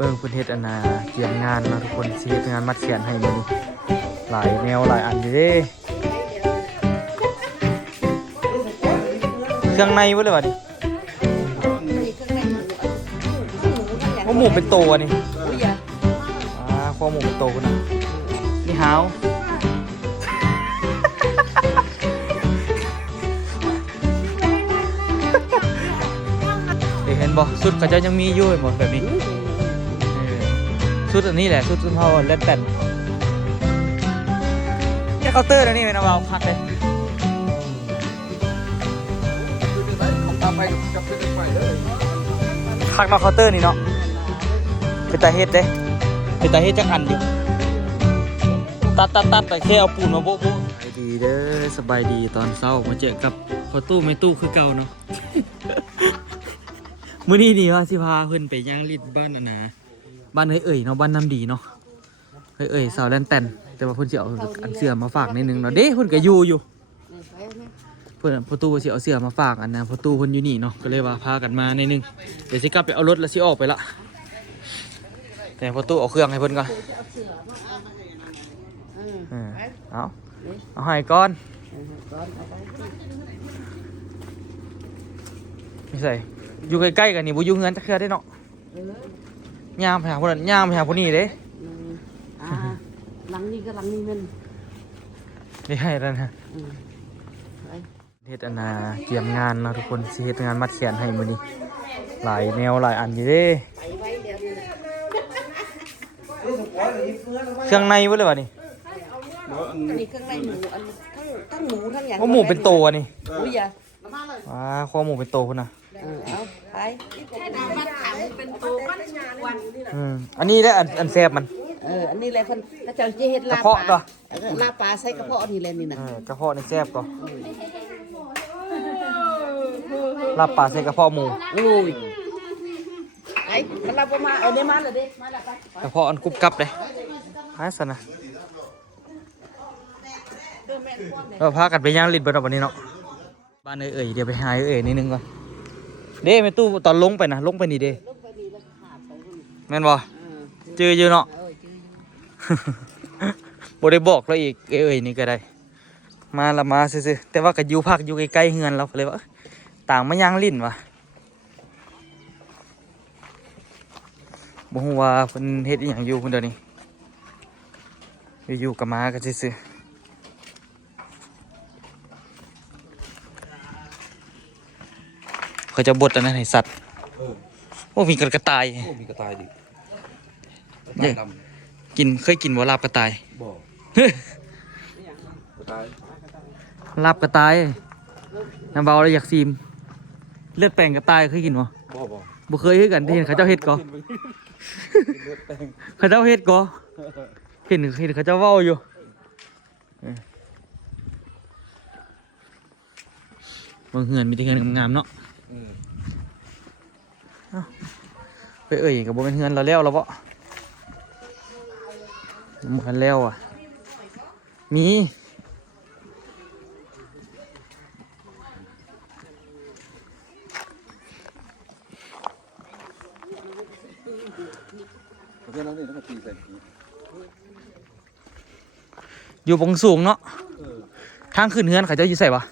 เบิ่งเพิ่นเฮ็ดอันน่ะเตรียมงานเนาะทุกคนสิเฮ็ดงานมัดเขียนให้มื้อนี้หลายแนวหลายอันอยู่เด้เครื่องในบ่เลยว่ะดิว่าหมูเป็นโตอันนี้คอหมูเป็นโตพุ่นน่ะนี่หาวเห็นบ่สุดเขาเจ้ายังมีอยู่หมดแบบนี้สุดอันนี้แหละสุดเฮาเล่นแต่นแค่เคาน์เตอร์แล้วนี่เป็นเอาพักเลยพักนอกเคาน์เตอร์นี่เนาะเป็นตาเฮ็ดเด้เป็นตาเฮ็ดจักอันอยู่ตัดแต่แค่เอาปูนมาโบ๊ะดีเด้อสบายดีตอนเช้ามาเจอกับพอตู้ไม่ตู้คือเก่าเนาะ มื้อนี้นี่ว่าสิพาเพิ่นไปย่างลิ้นบ้านน่ะนะบ้านเอ้ยเนาะบ้านน้ำดีเนาะเอ้ยสาวแลนแตนแต่ว่าเพิ่นสิเอาอันเสื้อมาฝากนิดนึงเนาะเด้เพิ่นก็อยู่เพิ่นพอตู้สิเอาเสื้อมาฝากอันนะพอตู้เพิ่นอยู่นี่เนาะก็เลยว่าพากันมานิดนึงเดี๋ยวสิกลับไปเอารถแล้วสิออกไปละแต่พอตู้เอาเครื่องให้เพิ่นก่อนเอาให้ก่อนไม่ใส่อยู่ใกล้ๆกันนี่บุอยู่เงินจะเคลียร์ได้เนาะย่างไปหาพวกนั้นย่างไปหาพวกนี้เด้หลังนี้ก็หลังนี้เงินนี่ให้แล้วนะเฮ็ดอันน่ะเตรียมงานเนาะทุกคนสิเฮ็ดงานมัดเขียนให้มื้อนี้หลายแนวหลายอันอยู่เด้เครื่องในบ่เลยว่ะนี่อันนี้เครื่องในหมูอันทั้งหมูทั้งอย่างหมูเป็นโตอันนี้อุ้ยอย่าคอหมูเป็นโตพุ่นน่ะเอาไปแค่น้ำมัดขาเป็นโตมัดวันอันนี้ได้อันแซ่บมันอันนี้แหละเพิ่นถ้าเจ้าจะเฮ็ดลาบปลาลาบปลาใส่กระเพาะนี่แหละนี่นะกระเพาะนี่แซ่บก็ลาบปลาใส่กระเพาะหมูอุ้ยไอ้มันลาบมาเอาได้มาเลยเด้มาละไปกระเพาะอันกรุบกรับเลยหายซะนะเราพากันไปย่างลิ้นเบิดวันนี้เนาะบ้านเอ้ยเดี๋ยวไปหาเอ้ยนิดนึงก่อนเด้แม่ตู้ตอนลงไปนะลงไปนี่เด้แม่นบ่เจออยู่เนาะบ่ได้บอกเราอีกเอ้ยนี่ก็ได้มาละมาซื่อๆแต่ว่าก็อยู่พักอยู่ใกล้ๆเฮือนเราเลยว่าต่างมาย่างลิ้นว่ะบ่ฮู้ว่าเพิ่นเฮ็ดอีหยังอยู่เพิ่นเดี๋ยวนี้อยู่กับมาก็ซื่อๆเขาจะบดอันนั้นให้สัตว์โอ้มีกระต่ายมีกระต่ายดิเคยกินบ่ลาบกระต่ายบ่กระต่ายลาบกระต่ายน้ำเบาแล้วอยากซีมเลือดแป้งกระต่ายเคยกินบ่บ่เคยเฮ็ดกันที่เห็นเขาเจ้าเฮ็ดก็เขาเจ้าเฮ็ดก็เห็นเขาเจ้าเว้าอยู่บางเฮือนมีแต่เฮือนงามๆเนาะไปกับบ่เป็นเฮือนเราแล้วบ่เหมือนแล้วอ่ะมีอยู่บนสูงเนาะทางขึ้นเฮือนเขาจะอยู่ใส่ปะ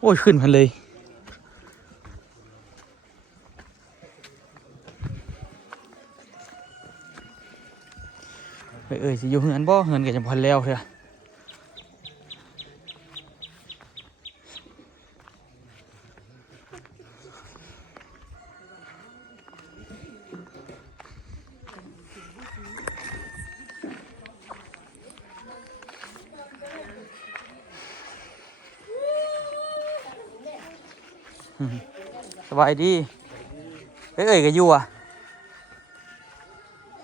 โอ้ยขึ้นกันเลยสิอยู่เฮือนบ่เฮือนก็จะพันแล้วเถอะสบายดีก็อยู่อ่ะ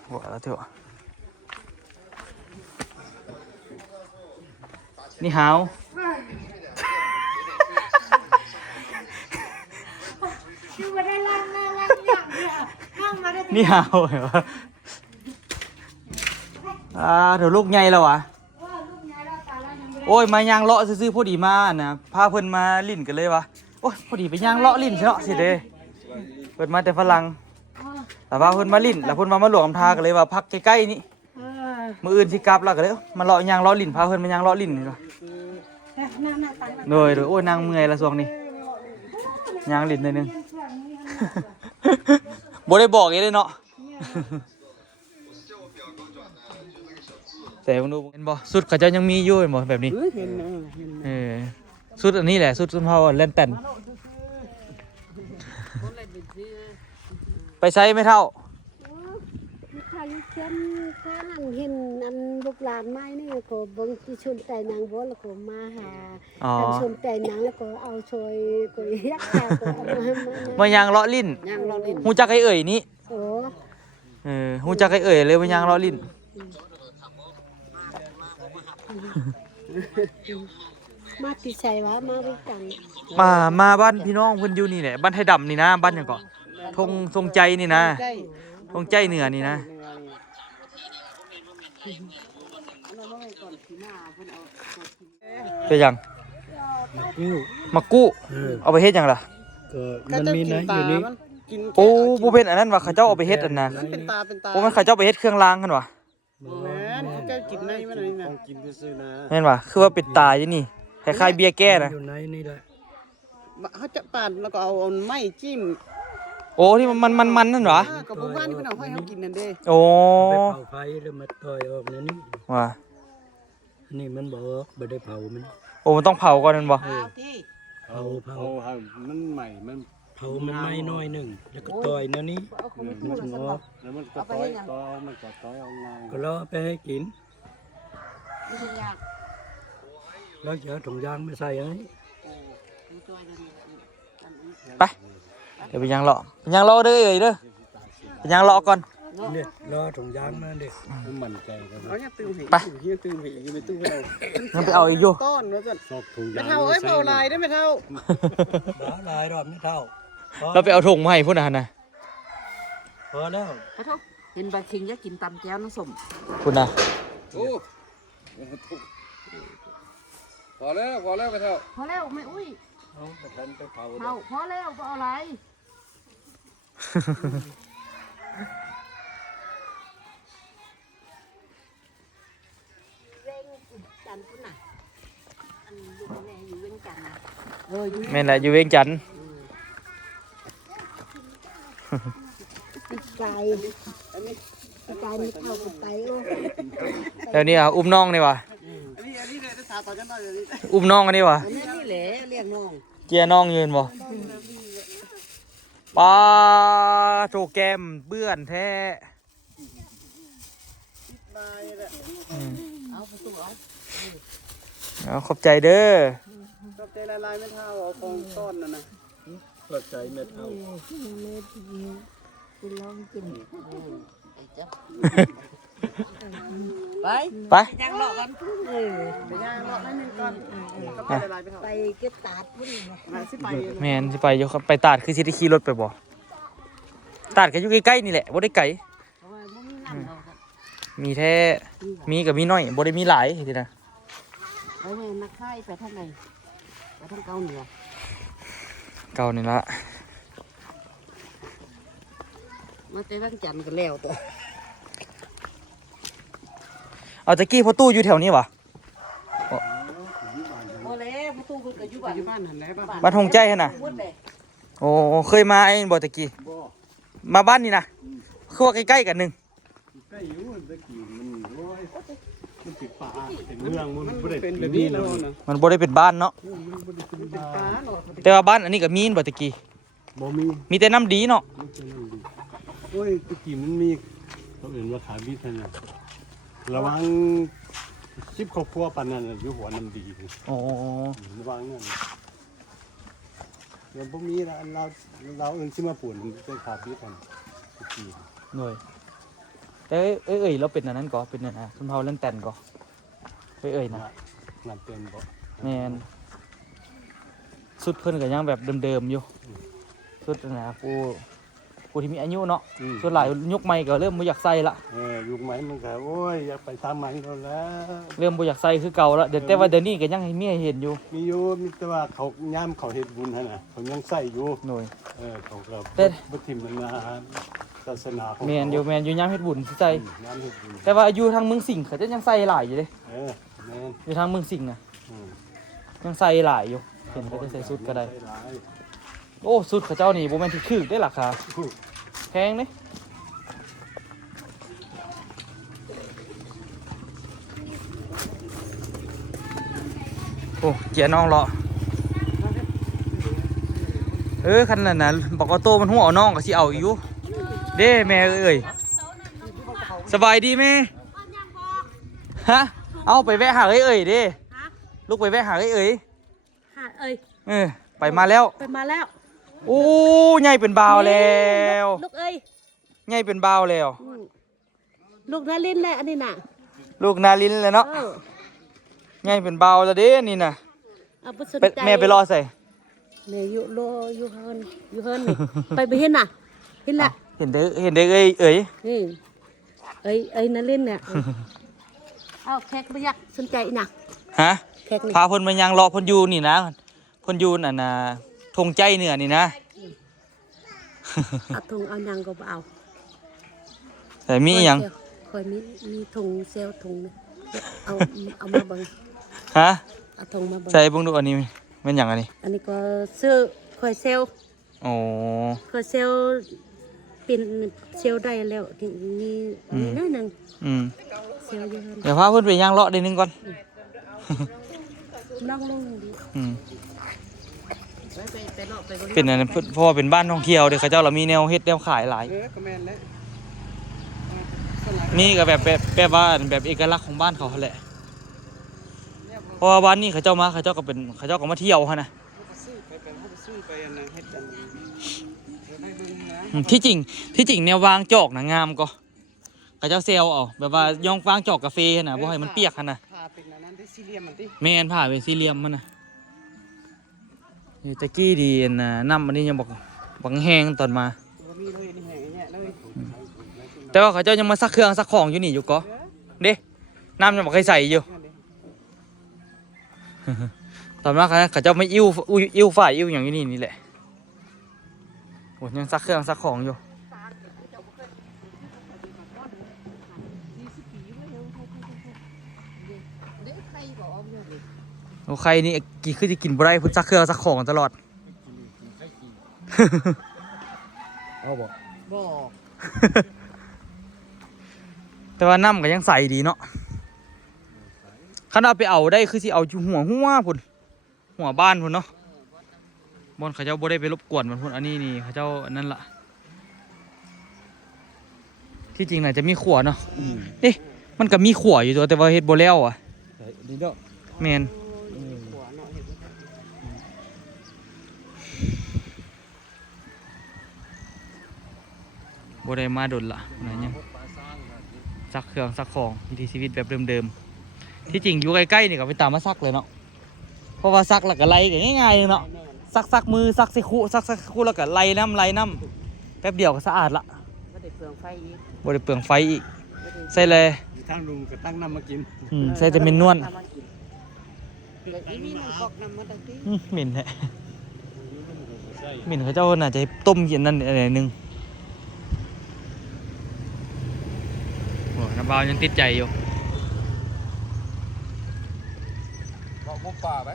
หัวแล้วเถอะนี่หาวนี่หาวเหรอเดี๋ยวลูกใหญ่แล้ววะโอ้ยมายางเลาะซื้อพอดีมานะพาเพิ่นมาลิ้นกันเลยวะโอ้ยพอดีไปยางเลาะลิ้นเนาะสิเด้เปิดมาแต่ฝรั่ง แต่ว่าเพิ่นมาลิ้นแล้วเพิ่นมาหลวงทากันเลยว่าพักใกล้ๆนี่มื้ออื่นสิกลับแล้วก็เลยมาเลาะยางเลาะลิ้นพาเพิ่นมายางเลาะลิ้นนี่ล่ะโดยโอ้ยนางเมื่อยละช่วงนี้ยางลิ้นหน่อยนึง บ่ได้บอกอีเลยเนาะ แต่มึงดูเห็นบ่สุดเขาเจ้ายังมีอยู่เห็นบ่แบบนี้ เห็นนะ สุดอันนี้แหละสุดซุมเฮาเล่นแต่นไปใช้ไม่เท่า ข้าเช่นข้าหันเห็นอันลูกหลานไม้นี่ก็เบิ่งที่ชนแต่นางบ่แล้วก็มาหา อ๋อ ทำชนแต่นางแล้วก็เอาช่วยก็ยักแก่ก็เอามา มายางเลาะลิ้น ย่างเราเล่น ฮู้จักไอ้เอ่ยนี่ โอ้ ฮู้จักไอ้เอ่ยเลยมายางเลาะลิ้น มาติใส่ว่ามาวิจัง มาบ้านพี่น้องเพิ่นอยู่นี่แหละบ้านไทยดำนี่นะบ้านหยังก็ทงใจนี่นะ ใกล้ ทงใจเหนือนี่นะเป็นหยังมากู้เอาไปเฮ็ดหยังล่ะ ก็มันมีนะอยู่นี่ กิน โอ้บ่เป็นอันนั้นว่ะเขาเจ้าเอาไปเฮ็ดอันน่ะ มันเป็นตาเป็นตา โอ้มันเขาเจ้าไปเฮ็ดเครื่องรางกันว่ะ แม่นเขาจะกินในมันนี่นะ กินซื่อๆนะ แม่นว่ะคือว่าเป็นตาอยู่นี่คล้ายๆเบียร์แก้นะ อยู่ในนี่แหละ เขาจะปาดแล้วก็เอาไม้จิ้ม โอ้ที่มันนั่นเหรอ กับพวกบ้านที่เป็นเอาให้เขากินนั่นเด้ โอ้ ไปเผาไฟแล้วมาต่อยออกในนี้ ว่ะ อันนี้มันบอกว่าไม่ได้เผามัน โอ้มันต้องเผาก่อนนั่นบ่ เอาที่ เผา มันใหม่มัน เผามันไหม้น้อยหนึ่งแล้วก็ต่อยในนี้ เอาเขาไม่ มั พูด น แล้ว ง ก็ อก แล้วมันก็ต้อยต้อยมันก็ต้อยเอาไง ก็เราเอาไปให้กิน ไม่ทุกอย่าง แล้วจะเอาถุงยางมาใส่ให้ ไปเดี๋ยวไปยางเลาะไปยางเลาะเด้อเอ้ยเด้อไปยางเลาะก่อน เนี่ยรอถุงยางมาเด็ก มันมั่นใจกัน เอาเนี่ยตื่นหิว ไป หิวตื่นหิวอยู่ในตู้เรา งั้นไปเอาอีกอยู่ ก้อนว่าสั่น ชอบถุง ไม่ ยาง เท่าเอ้ยเบาลายได้ไม่เท่า บ้าลายรอบนี้เท่า เราไปเอาถุงมาให้พุ่นน่ะนะ พอแล้ว ไม่เท่าเห็นใบคิงอยากกินตำแก้วน้ำส้ม พุ่นน่ะ โอ้พอแล้วไปเถอะ พอแล้วไม่อุ้ย เอาไปทันไปเผา เท่าพอแล้วพออะไร เร่งจันทร์พุ่นน่ะอันลูกแม่อยู่เวียงจันทน์น่ะ อยู่ แม่นแหละอยู่เวียงจันทน์ ปีกายปีกายนี่เท่าไปโอ้ แล้วนี่อ่ะอุ้มน้องนี่ว่ะ อันนี้เลยจะถามต่อกันหน่อยเลย อุ้มน้องอันนี้ว่ะ อันนี้แหละเรียกน้อง เจียน้องยืนบ่ปลาโจแกมเบื่อนแท้ บายเลย อืม เอาประตูเอา เอาขอบใจเด้อ ชอบใจละลายไม่เท่าเอาฟองต้อนนั่นนะ เปิดใจเม็ดเอา กินลองกิน ไป ไป ย่างหลอกกันไปย่างหลอกนิดนึงก่อนชอบใจละลายไม่เท่า ไปเก็บตาดพุ่นน่ะ มาสิไป แม่นสิไปอยู่ครับไปตาดคือสิได้ขี่รถไปบ่ตาดก็อยู่ใกล้ๆนี่แหละบ่ได้ไกล เพราะว่าบ่มีน้ำเราครับ มีแท้มีกับมีน้อยบ่ได้มีหลายทีนะ ไปแม่นักค่ายไปทางไหนไปทางเกาเหนือ เก่านี่ละ มาเตะทางจันทร์กันแล้วตัว เอาตะกี้พ่อตู้อยู่แถวนี้วะ โอ้เล่ประตูเพิ่นก็อยู่บ้านหันไหนบ้าน บ้านหงใจหั่นน่ะ พุ่นเลย โอ้เคยมาไอ้บ่ตะกี้มาบ้านนี่นะคือว่าใกล้ๆกันหนึง ใกล้อยู่ตะกี้มันโอ้ยมันติดป่าเป็นเมืองมันบ่ได้ เป็น เป็ แบ น บ นี่ นี้ แล้ แล้ว วนะ มันบ่ได้เป็นบ้านเนาะ เป็นปลาเนาะ แต่ว่าบ้านอันนี้ก็มีบ่ตะกี้ บ่มี มีแต่น้ำดีเนาะ มันเป็นนั่นดีโอ้ยตะกี้มันมีเขาเอื่นว่าขาบิดนั่นน่ะระวัง10ครอบครัวปานนั้นน่ะอยู่หัวน้ำดี โอ้ ระวังนั่นแล้วบ่มีละเราเอิ้นสิมาป่วนเป็นขาบิดกันตะกี้ หน่อยแต่เอ้ยเราเป็นอันนั้นก่อเป็นอันน่ะสมเฮาเล่นแต่นก่อเอ้ยนะ นั่นเป็นบ่ แม่นสุดเพิ่นก็ยังแบบเดิมๆอยู่สุดนะผู้ที่มีอายุเนาะส่วนหลายยุคใหม่ก็เริ่มบ่อยากใส่ละ ยุคใหม่มันก็โอ้ยอยากไปตามใหม่เขาแล้ว เริ่มบ่อยากใส่คือเก่าละแต่ว่าเดี๋ยวนี้ก็ยังให้มีให้เห็นอยู่ มีอยู่มีแต่ว่าเขาย่ามเขาเฮ็ดบุญหั่นน่ะเขายังใส่อยู่ หน่อย เขาก็ แต่ บ่ทิ่มมันนาน ศาสนาของ แมนอยู่ยามเฮ็ดบุญสิใส่ น้ำเฮ็ดบุญ แต่ว่าอยู่ทางเมืองสิงห์เขาจะยังใส่หลายอยู่เด้ แม่น อยู่ทางเมืองสิงห์น่ะ อืม ยังใส่หลายอยู่เห็นเขาจะใส่สุดก็ได้ ใส่หลาย โอ้สุดเขาเจ้านี่บ่แม่นที่ถูกได้ราคาแพงเด้โอ้เกียร์น้องเลาะคันนั้นน่ะบอกว่าโตมันหัวเอาน้องก็สิเอาอีกอยู่เด้แม่เอ้ยสบายดีแม่ฮะเอาไปแวะหาเอ้ยเด้ลูกไปแวะหาเอ้ย หาเอ้ย ไปมาแล้ว ไปมาแล้ว โอ้ใหญ่เป็นบ่าวแล้ว ลูกเอ้ย ใหญ่เป็นบ่าวแล้ว ลูกนาลินแหละอันนี้น่ะ ลูกนาลินเลยเนาะ เออ ใหญ่เป็นบ่าวแล้วเด้นี่น่ะ เอาไปสน ไป ใจ แม่ไปรอใส่ แม่อยู่โลอยู่เฮินนี่ไปเห็นน่ะเห็นละ เห็นเด้อเอ้ย นี่เอ้ยนาลินเนี่ยเอาแขกไปยักสนใจน่ะ ฮะ แขกนี่ พาเพิ่นมายังรอเพิ่นอยู่นี่นะเพิ่นอยู่นั่นน่ะธงใจเหนือนี่นะ เอาถุงเอายังก็บ่เอา แต่มีหยัง คอยมีถุงเซลถุงนะเอามาเบัง ฮะ เอาถุงมาเบัง ใส่เบิ่งดูอันนี้แม่นหยังอันนี้ อันนี้ก็ซื้อคอยเซล โอ้ คอยเซลเป็นเซลได้แล้วนี่นี่น้อยหนึง อืม เซลเยอะ เดี๋ยวพาเพิ่นไปยังเลาะได้นึงก่อน น้องลงดี อืม ไปเลาะไปบ่ เป็นอันนั้นเพราะว่าเป็นบ้านท่องเที่ยวเด้เขาเจ้าเรามีแนวเฮ็ดแนวขายหลาย ก็แม่นแล้ว นี่ก็แบบว่าแบบเอกลักษณ์ของบ้านเขาแหละเพราะว่าบ้านนี้เขาเจ้ามาเขาเจ้าก็มาเที่ยวฮะนะ ซื้อไปอันนั้นเฮ็ดกันได้เบิ่งนะ ที่จริงแนววางจอกนะงามก็เขาเจ้าเซลเอาแบบว่าย่องวางจอกกาแฟนะบ่ให้มันเปียกฮะนะ ผ้าเป็นอันนั้นที่สี่เหลี่ยมมันติ แม่นผ้าเป็นสี่เหลี่ยมมันนะนี่ตะกี้ดีนะน้ำอันนี้ยังบอกแห้งตอนมา บ่มีเลยนี่แห้งเนี่ยเลย แต่ว่าเขาเจ้ายังมาซักเครื่องซักของอยู่นี่อยู่ก็เด้น้ำยังบ่เคยใส่อยู่ ตอนมาเขาเจ้าไม่อิ่วฝ่ายอิ่วอย่างนี้นี่แหละโอ้ยังซักเครื่องซักของอยู่โอ้ใครนี่คือจะกินบ่ได้พุ่นซักเครื่องซักของตลอด เอาบ่ บ่ แต่ว่าน้ำก็ยังใสดีเนาะคันเอาไปเอาได้คือสิเอาอยู่หัวพุ่นหัวบ้านพุ่นเนาะบนเขาเจ้าบ่ได้ไปรบกวนมันพุ่นอันนี้นี่เขาเจ้าอันนั่นล่ะที่จริงน่ะจะมีขวเนาะเอ๊ะมันก็มีขวอยู่ตัวแต่ว่าเฮ็ดบ่แล้วอ่ะ ดีเนาะ แม่น หัวเนาะเฮ็ด บ่ได้มาดนละอะไรเงี้ยซักเครื่องซักของวิถีชีวิตแบบเดิมๆที่จริงอยู่ใกล้ๆนี่ก็ไปตามมาซักเลยเนาะเพราะว่าซักแล้วก็ไล่กันง่ายๆเนาะซักมือซักสิคุซักคุแล้วก็ไล่น้ำแป๊บเดียวก็สะอาดละ บ่ได้เปลืองไฟอีก บ่ได้เปลืองไฟอีกใส่เลย ทางลุงก็ตั้งน้ำมากิน ใส่แต่เม็นนวล เดี๋ยวอีมีน้ำกอกน้ำมาตั้งติ เหม็นแฮะเหม็นเขาเจ้าน่าจะให้ต้มกินนั่นอะไรนึงโอ้น้ำเบายังติดใจอยู่ เราบุกป่าไหม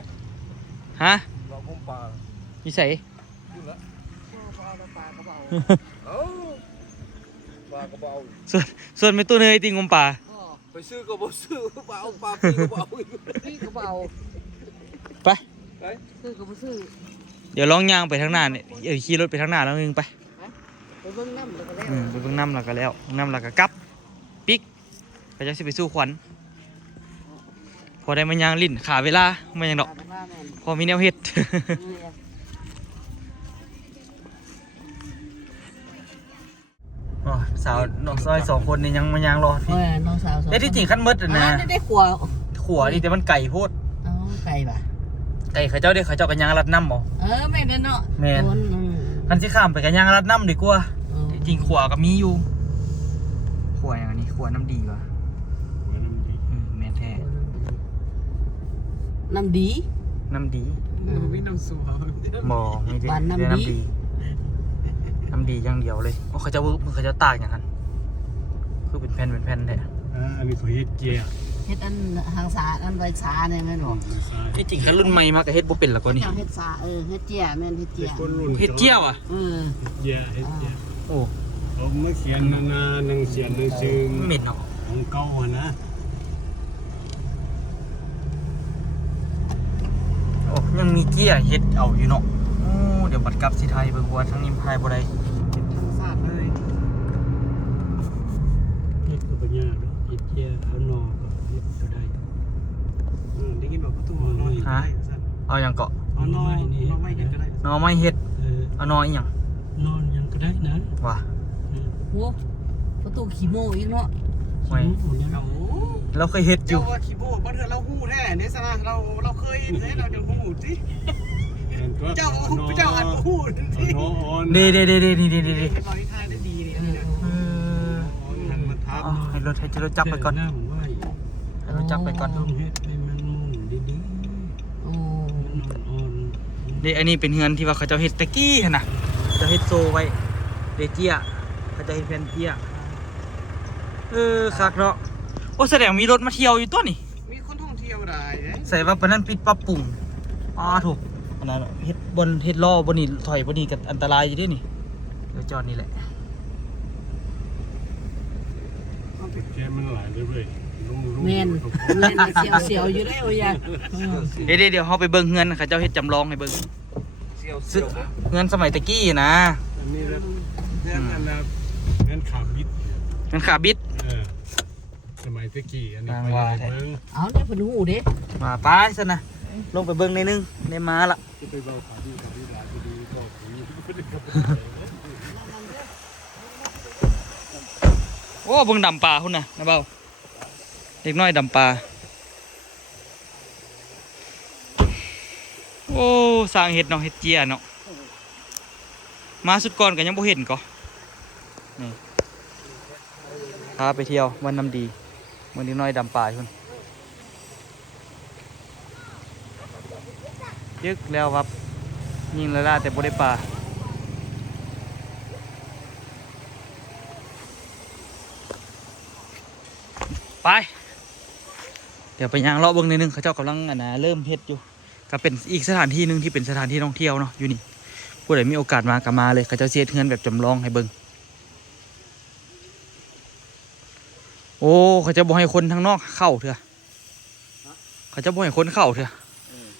ฮะ เราบุกป่า นิสัย อยู่แล้ว ปลาก็บ่เอา เอ้าป่าก็เบา ส่วนเป็นตัวเนยติงงมป่า ไปซื้อก็บ่ซื้อเบาป่าพี่ก็เบาอีก พี่ก็บ่เอา ไป ซื้อก็บ่ซื้อ เดี๋ยวลองย่างไปทางหน้าเนี่ยขี่รถไปทางหน้าแล้วนึงไป ไปเบิ่งน้ำแล้วก็แล้ว ไปเบิ่งน้ำแล้วก็แล้วน้ำแล้วก็กลับปิกไปจะสิไปสู้ขวัญพอได้มันย่างลิ้นขาเวลาไม่ยังดอก ปลาว่าแม่น พอมีแนวเฮ็ด อ๋อสาวน้องซอย2คนนี่ยังมันย่างรอพี่ โอ้ยน้องสาวสอง แต่ที่จริงขั้นมืดอะนะ ได้ขัว ขัวนี่แต่มันไก่โพด อ๋อไก่ป่ะ ไก่เขาเจ้าได้เขาเจ้ากันย่างรัดน้ำบ่ แม่นเนาะ แม่น โดน อันที่ข้ามไปกันย่างรัดน้ำดีกว่า อืม จริงขัวก็มีอยู่ขัวอย่างนี้ขัวน้ำดีกว่า หัวน้ำดี แม่นแท้ น้ำดี น้ำดี มีน้ำสูง บ่มีแต่ หวานน้ำดี น้ ำดีอย่างเดียวเลยโอ้เขาจะตากอย่างนั้นคือเป็นแผ่นแท้ อันนี้เขาเฮ็ดเจีย เฮ็ดอันหางสาอันใบสาเนี่ยแม่นบ่ ที่จริงคันรุ่นใหม่มากก็เฮ็ดบ่เป็นละกว่านี้ เจ้าเฮ็ดสาเฮ็ดเจียแม่นเฮ็ดเจีย เฮ็ดเจี้ยวอ่ะ เจียเฮ็ดเจีย โอ้ เขามาเขียนหนังเขียนหนังสือ เหม็นเนาะ ของเก่าอะนะ โอ้ยังมีเจี้ยเฮ็ดเอาอยู่เนาะโอ้เดี๋ยวบัดกลับสิไทยเบิ่งว่าทางนี้พายบ่ได้ ทางสาเลย เฮ็ดก็บ่ยากเฮ็ดเจียเอานอกก็เฮ็ดก็ได้ได้ยินบอกประตูนอนได้ซั่น เอาหยังเกาะ เอานอนไม่เฮ็ดก็ได้ หนอไม้เฮ็ดเอาหนออีหยัง นอนยังก็ได้นะ ว่ะ โอ้ประตูขี้โมอีกเนาะ ไว้เราเคยเฮ็ดอยู่ เจ้าว่าขี้โบ้บ่เถอะเราฮู้แท้เนี่ยซะนะเราเคยเห็นเลยเราจะฮู้สิเจ้าอันบ่ฮู้สิ นอน นี่ เห็นบ่ที่ทางได้ดีนี่นะ มาทับ ให้รถจับไปก่อนให้รถจับไปก่อน ต้องเฮ็ดให้มันมุ่งดี โอ้ ๆมันอ่อน นี่อันนี้เป็นเฮือนที่ว่าเขาเจ้าเฮ็ดตะกี้หั่นน่ะจะเฮ็ดโซไว้เดเจียเขาจะเฮ็ดแผ่นเจียคักเนาะโอ้แสดงมีรถมาเที่ยวอยู่ตัวนี่ มีคนท่องเที่ยวได้เด้ ใส่ว่าปานนั้นปิดปรับปรุงถูกอันนั้นเฮ็ดบนเฮ็ดล้อบนนี่ถอยบนนี่ก็อันตรายอยู่เด้นี่เดี๋ยวจอดนี่แหละ แกมันหลายเลยเว้ยลุง แม่นเสียวอยู่ได้โอ้ยา เดี๋ยวเฮาไปเบิ่งเฮือนเขาเจ้าเฮ็ดจำลองให้เบิ่ง เสี่ยว เฮือนสมัยตะกี้นะ อันนี้แล้วนั่นนะงั้นขาบิด เฮือนขาบิด สมัยตะกี้อันนี้ ทาง ไป ว่า เบิ่ง เอาเนี่ยเพิ่นฮู้เด้ มาไปซะนะลงไปเบิ่งในอยนึงในมาละ ไปเบิ่งขาบิดหลายดีก็ โอ้เบิ่งดำปลาพุ่นน่ะนะเบาเด็กน้อยดำปลาโอ้สร้างเห็ดเนาะเห็ดเจียเนาะมาสุดก่อนก็ยังบ่เห็นก็นี่พาไปเที่ยววันน้ำดีวันนี้น้อยดำปลาพุ่นยึกแล้วครับยิงละล่าแต่บ่ได้ปลาไปเดี๋ยวไปย่างเลาะเบิ่งนิดนึงเขาเจ้ากำลังเริ่มเฮ็ดอยู่ก็เป็นอีกสถานที่หนึ่งที่เป็นสถานที่ท่องเที่ยวเนาะอยู่นี่ผู้ใดมีโอกาสมาก็มาเลยเขาเจ้าเสียเฮือนแบบจำลองให้เบิ่งโอ้เขาจะบ่ให้คนทางนอกเข้าเถอะเขาจะบ่ให้คนเข้าเถอะ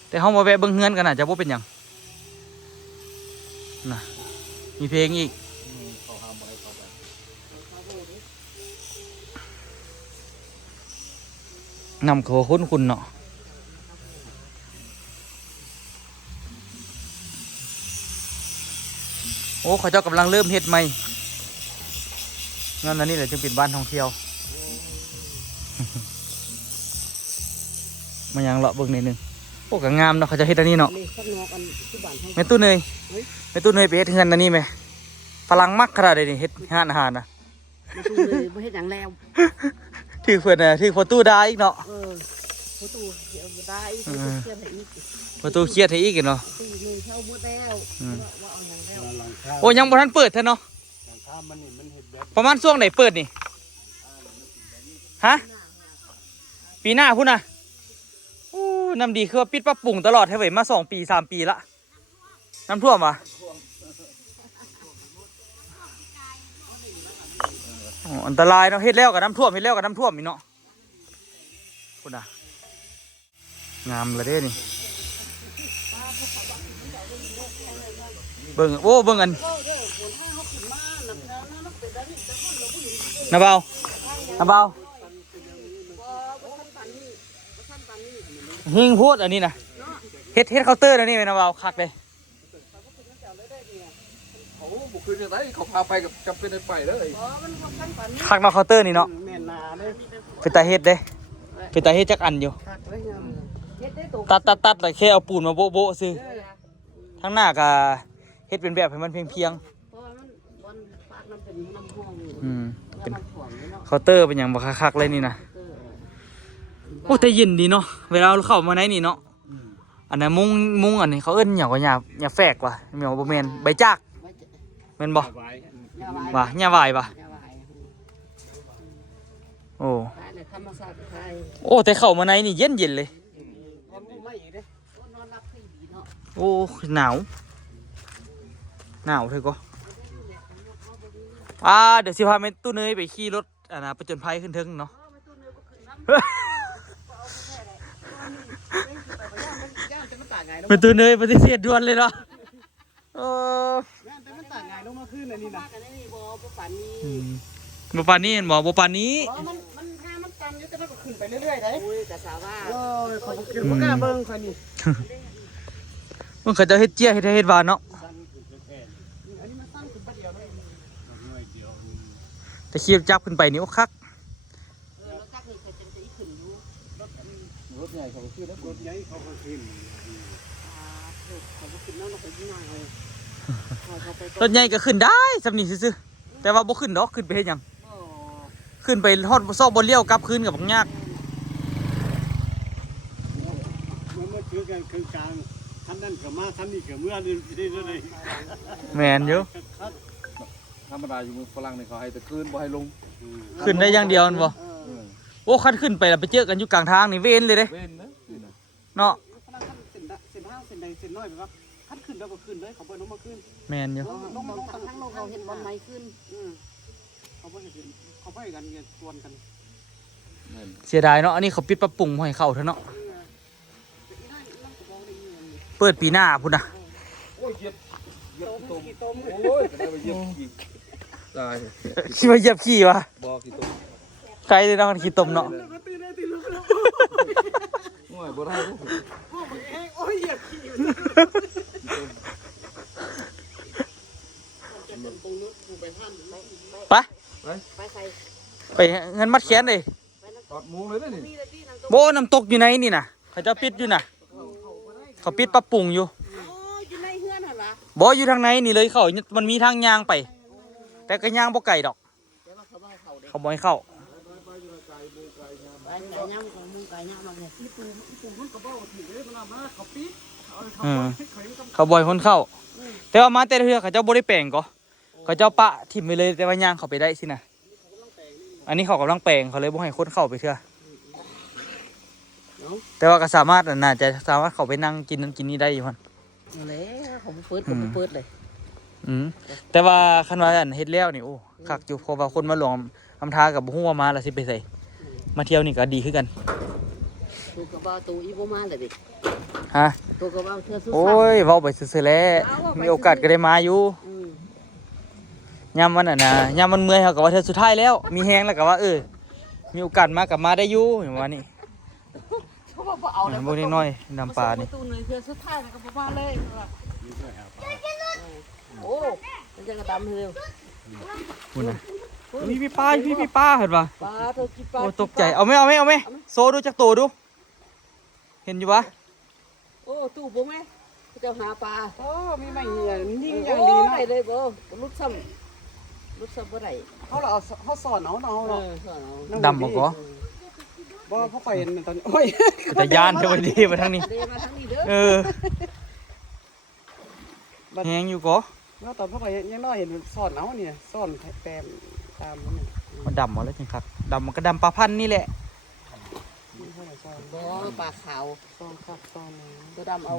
แต่เฮามาแวะเบิ่งเฮือนกันน่ะจะบ่เป็นหยังน่ะมีเพลงอีกนำเขาคุ้นคุณเนาะโอ้เขาเจ้ากำลังเริ่มเฮ็ดใหม่งั้นอันนี้แหละจึงเป็นบ้านท่องเที่ยว มายังเลาะเบิ่งนิดนึงโอ้ก็งามเนาะเขาจะเฮ็ดอันนี้เนาะ เลยสักนอกอันที่บ้านให้ แม่ตู้เนยแม่ตู้เนยไปเฮ็ดเฮือนอันนี้ไหมฝรั่งมักขนาดนี้เฮ็ดร้านอาหารนะ ประตูเลยบ่เฮ็ดหยังแล้ว ถือเพิ่นถือพอตู้ได้อีกเนาะ ประตูเดี๋ยวได้อีกเพื่อนให้อีก พอตู้เครียดให้อีกเนาะ ตีเลยเข้าหมดแล้วว่าเอาหยังแล้ว หลังคา โอ้ยังบ่ทันเปิดแท้เนาะ หลังคามันนี่มันเฮ็ดแบบ ประมาณช่วงไหนเปิดนี่ฮะปีหน้าพุ่นน่ะโอ้น้ำดีคือว่าปิดปรับปรุงตลอดให้เว้ยมา2 ปี 3 ปีละน้ำท่วมวะอ๋ออันตรายเนาะเฮ็ดแล้วกับน้ำท่วมอีกเนาะพุ่นน่ะงามเลยเด้นี่เบิ่งโอ้เบิ่งอันนาเบาหิ้งพูดอันนี้นะเฮ็ดเคาน์เตอร์อันนี้ไหมนาเบาคักเลย เขาบุกคืนจังไดเขาพาไปกับจำเป็นได้ไปเลย คักเนาะเคาน์เตอร์นี่เนาะ แม่นนาเลย เป็นตาเฮ็ดเด้เป็นตาเฮ็ดจักอันอยู่ คักเลยงามเฮ็ดได้ตัว ตัดแล้วแค่เอาปูนมาโบ๊ะๆซื้อทั้งหน้าก็เฮ็ดเป็นแบบให้มันเพียง เพราะว่ามันบนปากน้ำเป็นน้ำห่วง ๆเป็น น้ำห่วงเนาะ เคาน์เตอร์เป็นอย่างบักคักๆเลยนี่นะโอ้แต่เย็นดีเนาะเวลาเราเข้ามาในนี่เนาะอันนั้นมุ้งอันนี้เขาเอิ้นหยังว่าหยาแฝกว่ะเหมียวบ่แม่นใบจากแม่นบ่ ไว้ ว่ะหญ้าหวายว่ะ ยาหวาย โอ้ ขายในธรรมศาสตร์ไทย โอ้แต่เข้ามาในนี่เย็นเลย ไม่อีกเด้ นอนรับพี่ดีเนาะ โอ้หนาวเถอะก็เดี๋ยวสิพาแม่ตู้เนยไปขี่รถประจนภัยขึ้นเทิงเนาะ ย่านแต่มันต่างไงเนาะ แม่ตู้เนยปฏิเสธด่วนเลยเนาะโอ้ ย่านแต่มันต่างไงลงมาขึ้นอันนี้นะ กันนี่บ่ฝันนี่ บ่ปานนี้เห็นบ่บ่ปานนี้ มันถ้ามันต่ำอยู่แต่มันก็ขึ้นไปเรื่อยๆได้ อุ้ยแต่สาวว่า โอ้ยขอบคุณบ่กล้าเบิ่งค่อยนี่ มันเขาจะเฮ็ดเจี้ยเฮ็ดหวานเนาะ อันนี้มันสั้นขึ้นประเดียวเลย แต่ขี่จับขึ้นไปนี่โอ้คัก รถจักรนี่เคยเป็นจะอีขึ้นอยู่ รถใหญ่เขาก็ขึ้นแล้วรถใหญ่เขาก็ขึ้น เขาก็ขึ้นแล้วเราไปยิ่งง่ายเลยเขาไป รถใหญ่ก็ขึ้นได้สำนี้ซื่อๆแต่ว่าบ่ขึ้นดอกขึ้นไปเฮ็ดหยังขึ้นไปฮอดซอกบ่เลี้ยวกลับคืนกับบักยาก มันมาถือกันกลางๆท่านนั่นก็มาท่านนี่ก็เมื่อนี่ได้เลย แม่นอยู่ ธรรมดาอยู่เมืองฝรั่งเนี่ยเขาให้แต่คืนบ่ให้ลง ขึ้นได้อย่างเดียวนั่นบ่โอ้คันขึ้นไปแล้วไปเจอกันอยู่กลางทางนี่เว้นเลยเด้ เว้นนะนี่นะ เนาะ พลังขั้นเส้นห้างเส้นใดเส้นน้อยแบบว่าขั้นขึ้นแล้วก็ขึ้นเลยเขาเบิ่งลงมาขึ้น แม่นอยู่ ลงทั้งโลกเราเห็นบอลไม้ขึ้น เขาเบิ่งเห็นเขาเบิ่งกันเงินชวนกัน แม่น เสียดายเนาะอันนี้เขาปิดปรับปรุงบ่ให้เข้าเถอะเนาะเปิดปีหน้าพุ่นน่ะ โอ้ยเหยียบกี่ตมโอ้ยก็ได้ไปเหยียบกี่ตาย คิดว่าเหยียบขี้วะ บ่กี่ตม ไกลเลยเนาะมันขี้ตมเนาะ ง่วยบ่ได้ลูก โอ้ยเหยียบขี้ ไป ไปใส่ ไปเงินมัดแขนเลย ตอดมุงเลยนะนี่ นี่เลยที่นั่ง โบน้ำตกอยู่ไหนนี่น่ะเขาเจะปิดอยู่น่ะเขาปิดปรับปรุงอยู่ โอ้ยอยู่ในเฮือนเหรอ บ่อยู่ทางไหนนี่เลยเขามันมีทางยางไป แต่ก็ยางบ่ไกลดอก เดี๋ยวเขาบอกเขาเด็ก เขาบ่ให้เข้า ไปไก่ย่างของมึงไก่ย่างมาเนี่ย มันก็บอกถึงเลยมันมาเขาปี๊ดเขา อืม เขายังต้อง เขาบ่ให้คนเข้า แต่ว่ามาแต่ละเทื่อเขาเจ้าบ่ได้แปลงก็เขาเจ้าปะถิ่มไปเลยแต่ว่ายางเขาไปได้สินะอันนี้เขากำลังแปลงเขาเลยบ่ให้คนเข้าไปเทื่อแต่ว่าก็สามารถน่าจะสามารถเข้าไปนั่งกินนั่นกินนี่ได้อยู่มัน เอาเลยเขาเปิดเขาเปิดเลย แต่ว่าคันว่าอันเฮ็ดแล้วนี่โอ้คักอยู่เพราะว่าคนมาหลวงอำทากับบ่ฮู้ว่ามาแล้วสิไปไสมาเที่ยวนี่ก็ดีคือกัน ตัวกระบอกตัวอีโบมาเลยดิ ฮะ ตัวกระบอกเธอสู้ โอ้ยเว้าไปซื่อๆแหล้วมีโอกาสก็ได้มาอยู่ยามมันยามมันเมื่อยเขาก็ว่าเธอสุดท้ายแล้ว มีแฮงแล้วก็ว่ามีโอกาสมากับมาได้อยู่อย่างว่านี่ เขาบอกเอาเลย บ่ได้น้อยน้ำปลานี่ ตัวหนึ่งเธอสุดท้ายมันก็มาเลยโอ้มันจะกระตำเร็ว พุ่นน่ะมีปลาเห็นป่ะ ปลาเธอกินปลา โอ้ตกใจเอาไหมโซดูจักโตดู เห็นอยู่ปะ โอ้ตู้บ่แม่เจ้าหาปลา โอ้มีไม่เหี้ยนิ่งอ โอ้ ย่างดี ได้ เนาะ เลยบ่ลุดซ้ำบ่ได้ เขาสอนเอาเนาะ สอนเอา ดำบ่ก็ บ่เขาไปเห็นตอนนี้โอ้ย แต่ยานเท่าไว้ดีมาทางนี้ เดมาทั้งนี้เด้อ เออแหงอยู่ก็ แล้วตอนเขาไปยังน้อยเห็นสอนเอาเนี่ยสอนแปมตามนั่นน่ะ มันดำมาแล้วจริงครับดำมันก็ดำปลาพันธุ์นี่แหละ มีเท่าไหร่สอน บ่ปลาขาว สอนครับสอนนะ ตัวดำเอา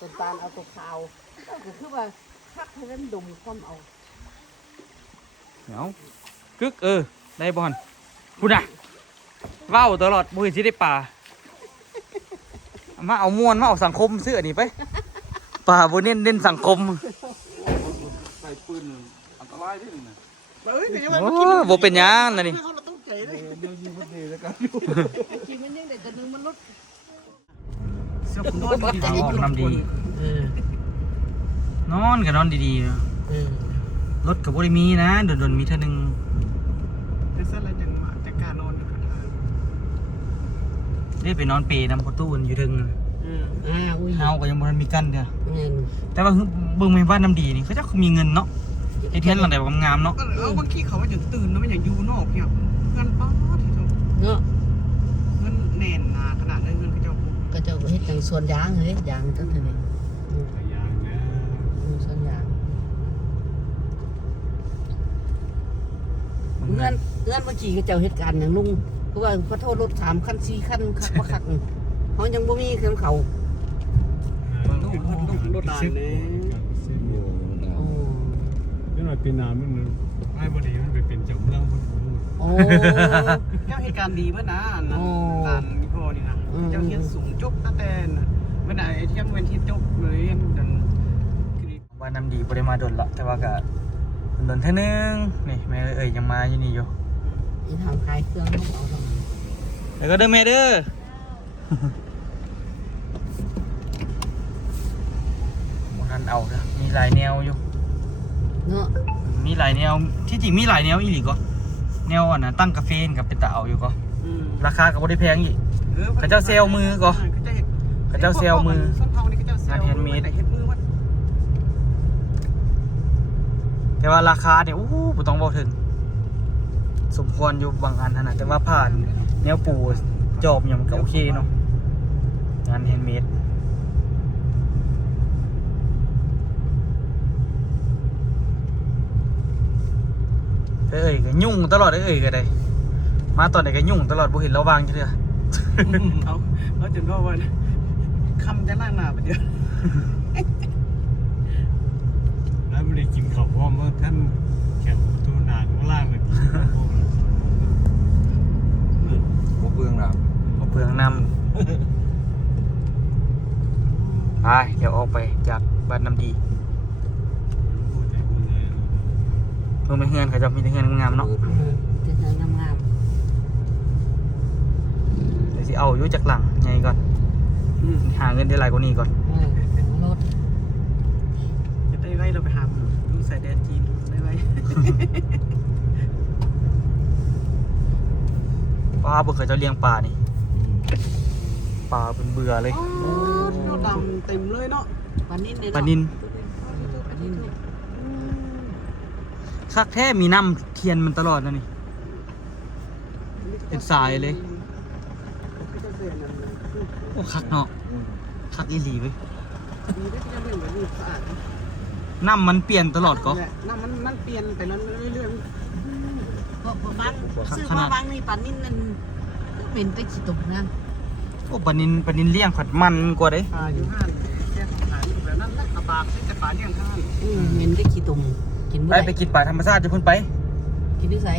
ตัวตาลเอาตัวขาวก็คือว่าคักให้มันดมก้มเอา เอากึกได้บอลพูดน่ะว้าวตลอดมือสิได้ปลามาเอามวนมาเอาสังคมซื้ออันนี้ไปปลาบนเน้นสังคม ใส่ปืนอันตรายเด้นี่นะ เอ้ยแต่ยังไง โอ้บ่เป็นหยังนะนี่ เขาเราต้องใจเลย เดี๋ยวยิงพุ่นเดแล้วกัน กินมันยังได้ตัวนึงมันลด นอนน้ำดีนอนกับนอนดีๆรถกับบ่ได้มีนะโดนมีเท่านึง แต่สั้นแล้วจังหวะจะกล้านอนอยู่ข้างทาง ได้ไปนอนเปรนำประตูอยู่ถึง อุ้ย เฮาก็ยังบ่ทันมีกันเด้อ เงิน แต่ว่าเบิ่งแม่บ้านน้ำดีนี่เขาจะมีเงินเนาะไอ้เทียนหลังใดงามๆเนาะ เอาบางทีเขาว่าจะตื่นแล้วมันอย่างยูนอกเนี่ยเงินป๊อดที่เขา เนาะ เงินแน่นหนาขนาดนั้นเงินเขาเจ้า ก็จะเฮ็ดจังสวนยางเฮ้ยยางตั้งแต่นี้สวนยาง เพื่อนเมื่อกี้ก็เจ้าเหตุการณ์อย่างลุงเพราะว่าขอโทษรถ3คัน4คันคักบ่คักเขายังบ่มีเครื่องเขา รถด่านนี่ โอ้ นี่หน่อยปีนามันไอ้บดีมันไปเป็นเจ้าเมืองคน โอ้ เจ้าเหตุการณ์ดีเพื่อนนะด่านพ่อนี่นะเจ้าเทียนสูงจบตั้งแต่เมื่อไหร่เทียมเว้นที่จบเลยดัง ว่าน้ำดีบ่ได้มาโดนละแต่ว่าก็โดนเท่านึงนี่แม่ยังมาอยู่นี่อยู่ ยทางขายเครื่องลูกเอาทำไม แล้วก็เด้อแม่เด้อ บ่ทันเอาเด้อมีหลายแนวอยู่ เนาะ มีหลายแนวที่จริงมีหลายแนวอีหลีก็แนวอ่ะนะตั้งกาแฟกับเป็นตาเอาอยู่ก็ราคาก็บ่ได้แพงอีกเขาเจ้าเซลมือก็เขาเจ้าเซลมือ ส้นทองนี่เขาเจ้าเซล งานแฮนด์เมด เฮ็ดมือวัด แต่ว่าราคาเนี่ยบ่ต้องบอกถึงสมควรอยู่บางอันนะแต่ว่าผ่านแนวปูจอบอย่างมันก็โอเคเนาะงานแฮนด์เมดก็ยุ่งตลอดก็ได้มาตอนไหนก็ยุ่งตลอดบ่เห็นเราวางจังเทื่อ เอาจนพ่อว่าคำจะล่างหน้าไปเดียว แล้วไม่ได้กินข้าวพร้อมเมื่อท่านแข่งตัวนานข้างล่างเลย บ่เปลืองน้ บ่เปลืองน้ำไปเดี๋ยวออกไปจากบ้านน้ำดีลงไปเฮือนเขาจะมีแต่เฮือนงามๆเนาะ จะใช้งาม เดี๋ยวสิเอาอยู่จากหลังไงก่อนหาเงินได้หลายกว่านี้ก่อน ๆรถ จะได้ไว้เราไปหาดูสายแดนจีนได้ไว้ ป้าเบื่อเขาจะเลี้ยงปลานี่ปลาเป็นเบื่อเลย เราดำเต็มเลยเนาะ ปลานิ่นเลย ปลานิน ปลานิ่น คักแท้มีน้ำเทียนมันตลอดนะนี่เป็นสายเลยโอ้คักเนาะคักอีหลีเว้ย ดีได้ที่ยังไม่เหมือนนี่สะอาด น้ำมันเปลี่ยนตลอดก็ น้ำมันเปลี่ยนไปเรื่อย ก็บางซื้อมาบางนี่ปลานิ่นนั่นเป็นไปขี้ตกนะ โอ้ปลานินเลี้ยงผัดมันกว่าเด้ ๆปลาอยู่ห้านแค่หาอยู่แบบนั้นแล้วกระบากแต่ปลาเลี้ยงห้าน เหม็นได้ขี้ตกกิน ไปกินปลาธรรมชาติจะเพิ่นไป กินด้วยไส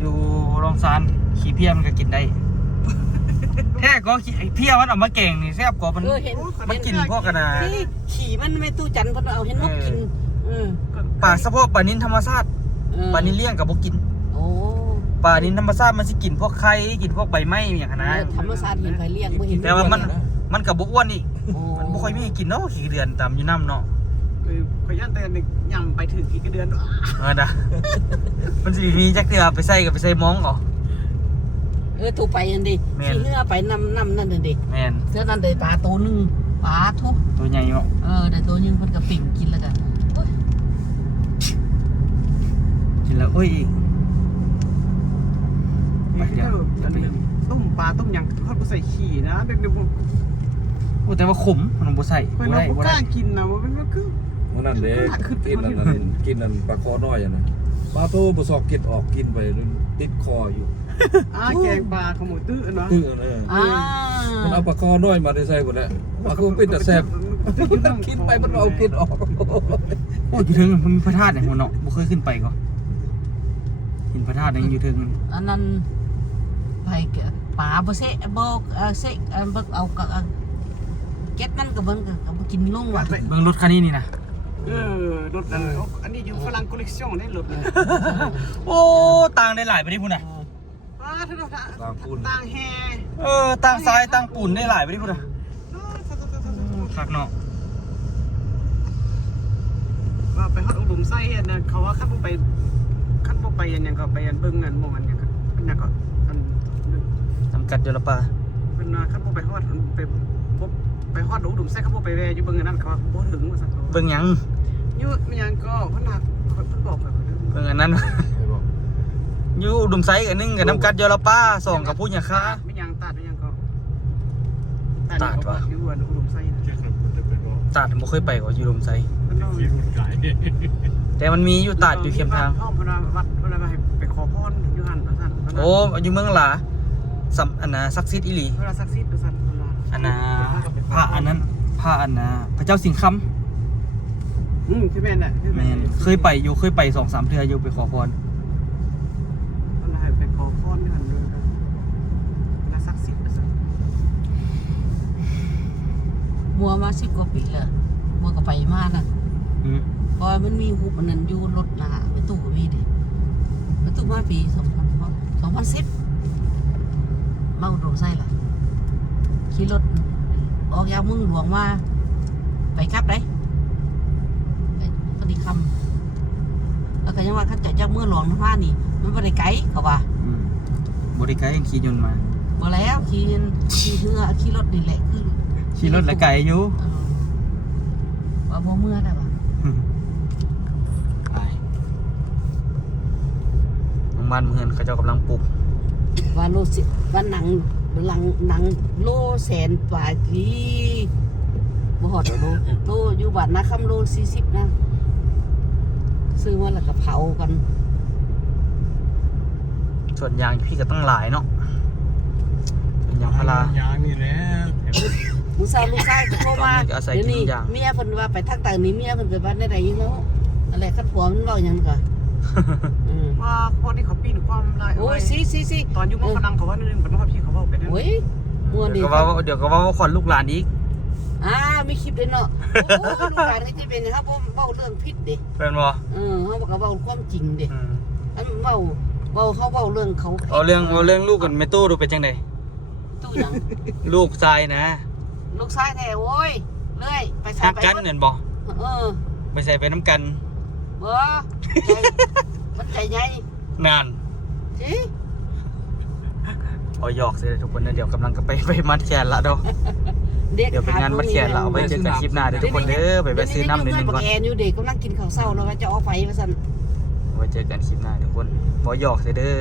อยู่รองซานขี้เพี้ยมันก็กินได้ แท้ก็ขี้ไอ้เพี้ยมันเอามาแกงนี่แซ่บกว่ามัน เห็น มันกินพวกกันนะ ที่ขี่มันไม่ตู้จันเพิ่นเอาเห็นนกกินปลาสะโพกปลานินธรรมชาติปลานินเลี้ยงกับบ่กิน โอ้ ปลานินธรรมชาติมันสิกินพวกไข่กินพวกใบไม้อย่างนั้นนะ ธรรมชาติเห็นไผเลี้ยงบ่เห็น แต่ว่ามันกับบ่อ้วนอีกมันบ่ค่อยมีให้กินเนาะขี้เดือนตามอยู่น้ำเนาะ คือขยันเตือนยำไปถึงอีกเดือน นะมันสิมีจักเทื่อไปใส่กับไปใส่มองเหรอ ถูกไปอันดิขี่เรือไปนำนั่นน่ะดิ แม่น เสื้อนั่นเลยปลาตัวนึงปลาทุบ ตัวใหญ่เนาะ แต่ตัวนึงเพิ่นก็ปิ่งกินแล้วกัน กินแล้วโอ้ย นี่คือต้มปลาต้มยังเขาใส่ขี่นะเด็กๆผม โอ้แต่ว่าขมมันบ่ใส่ เคย บ่ เรา ได้ บ่ บ่ ก ได้ ล้ากินนะมันก็คือ ำวันนั้นเด้กินนั่นปลาคอน้อยอ่ะนะปลาโตบ่ซอกกินออกกินไปติดคออยู่ แกงปลาขโมยตื้อเนาะ ตื้อเนมันเอาปลาคอน้อยมาได้ใส่หมดแล้วปลาคอเป็นแต่แซ่บมันกินไปมันเอากินออก โอ้ยอยู่ถึงมันมีพระธาตุเนี่ยหัวเนาะบ่เคยขึ้นไปก็เห็นพระธาตุยังอยู่ถึง อันนั้นไปปลาบ่เสะบ่เสะบ่เอาเก็ดมันก็เบิ่งก็บ่กินลงว่ะ เบิ่งรถคันนี้นี่นะ รถอันนี้อยู่ฝรั่งคอลเลกชันได้รถ โอ้ต่างได้หลายไปดิพุ่นน่ะ ต่างแฮ ต่างทรายต่างปูนได้หลายไปดิพุ่นน่ะคักเนาะ ว่าไปฮอดอุดมไส้นะเขาว่าขั้นบ่ไปอันยังก็ไปอันเบิ่งอันมองอันยังก็เป็นยังก็อัน จำกัดอยู่ละป่า เป็นขั้นบ่ไปฮอดไปพบไปฮอดอุดมไส้เขาบ่ไปแวอยู่เบิ่งอันนั้นเขาบ่ถึงว่าซั่น เบิ่งหยัง อยู่มันยังก็เพิ่นน่ะเพิ่นบอกแบบ เบิ่งอันนั้นอยู่อุดมไซด์อันนึงกับน้ำกัดอยู่ละป่าสองกับผู้หญิงค้า ไม่ยังตัดไม่ยังก็อยู่อุดมไส้นะ ตัดบ่เคยไปก็อยู่อุดมไซด์ ขี่รถไก่ แต่มันมีอยู่ตัดอยู่เข็มทาง พ่อพระวัดพระไปขอพรอยู่หัน อ้อยู่เมืองหลาอันน่ะศักดิ์สิทธิ์อีหลี เวลาซักซีดประสัน อันน่ะพระอันนั้นพระอันน่ะพระเจ้าสิงห์คำ ที่แม่นแหละ แม่นเคยไปอยู่เคยไป 2-3 เทื่ออยู่ไปขอพร มันให้ไปขอพรกันเลยเวลาซักซีดประสัน มัวมา10กว่าปีแล้วมัวก็ไปมาน่ะ อืม เพราะมันมีหูปอันนั้นอยู่รถหน้าไปตู้ก็มีดิไปตู้มาปี2010มาอุดมไส้ล่ะขี่รถออกยาวเมึงหลวงมาไปกลับได้ไปพอดีคำแล้วก็ยังว่าเขาจะจากเมืองหลวงมานี่มันบ่ได้ไกลเขาว่า บริการยังขี่ยนต์มา บ่แล้วขี่เรือขี่รถนี่แหละคือ ขี่รถและไกลอยู่ ว่าบ่เมื่อได้ป่ะ ไปโรงพยาบาลเมืองเขาเจ้ากำลังปลูก ว่าโลสิว่าหนังโลแสนกว่าทีบ่ฮอดโลอยู่บ้านนาคำโล40นะซื้อมาแล้วก็เผากัน ส่วนยางพี่ก็ตั้งหลายเนาะเป็นยางพารา ยางนี่แหละ ลูกชายก็โทรมา ตอนนี้ก็อาศัย เดี๋ยวนี้ กินทุกอย่าง เมียเพิ่นว่าไปทางต่างนี้เมียเพิ่นเกิดบ้านได้อีกแล้วอะไรคัดผัวมันเว้าหยังก็อืม ว่าคนที่เขาปีนความลาย โอ้ยสิ ตอนอยู่เมืองพนังเขาว่านึงเหมือนว่าพี่เขาว่าเป็น โอ้ยม่วนดี เดี๋ยวก็ว่าขอนลูกหลานอีก มีคลิปเลยเนาะโอ้ยลูกหลานก็จะเป็นครับผมเว้าเรื่องผิดเด้ เป็นบ่ เขาบอกว่าเว้าความจริงเด้อันเว้าเขาเว้าเรื่องเขา เอาเรื่องลูกกันไม่ตู้ดูเป็นจังได ตู้หยัง ลูกชายนะ ลูกชายแท้โว้ยเลื่อยไปใส่ ฮัก ไป กันนั่นบ่ เ ไปใส่ไปน้ำกัน บ่ใจมันใจใหญ่ นาน สิ เอาหยอกเลยทุกคนนะเดี๋ยวกำลังจะไปมัดแขนละเด้อ เดี๋ยวเป็นงานมัดแขนละเอาไว้เจอกันคลิปหน้าเดี๋ยวทุกคนเด้อไปซื้อน้ำนิดนึงก่อน แอนอยู่เด็กกำลังกินข้าวเช้าแล้วก็จะเอาไฟมาสั่น ไว้เจอกันคลิปหน้าทุกคนบ่หยอกเด้อ